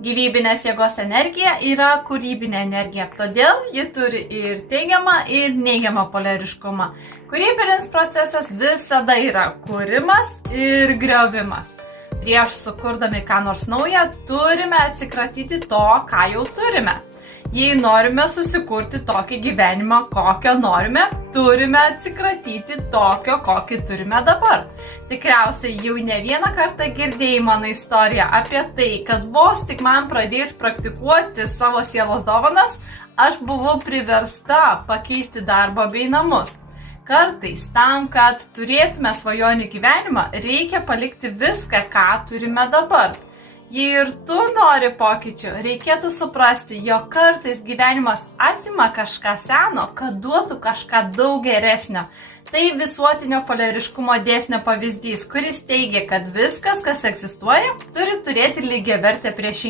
Gyvybinės jėgos energija yra kūrybinė energija, todėl ji turi ir teigiamą, ir neigiamą polariškumą. Kūrybinis procesas visada yra kūrimas ir griovimas. Prieš sukurdami ką nors naują, turime atsikratyti to, ką jau turime. Jei norime susikurti tokį gyvenimą, kokio norime, turime atsikratyti tokio, kokį turime dabar. Tikriausiai jau ne vieną kartą girdėjai mano istoriją apie tai, kad vos tik man pradėjus praktikuoti savo sielos dovanas, aš buvau priversta pakeisti darbą bei namus. Kartais tam, kad turėtume svajonių gyvenimą, reikia palikti viską, ką turime dabar. Jei ir tu nori pokyčių, reikėtų suprasti, jog kartais gyvenimas atima kažką seno, kad duotų kažką daug geresnio. Tai visuotinio polariškumo dėsnio pavyzdys, kuris teigia, kad viskas, kas egzistuoja, turi turėti lygiavertę priešingybę.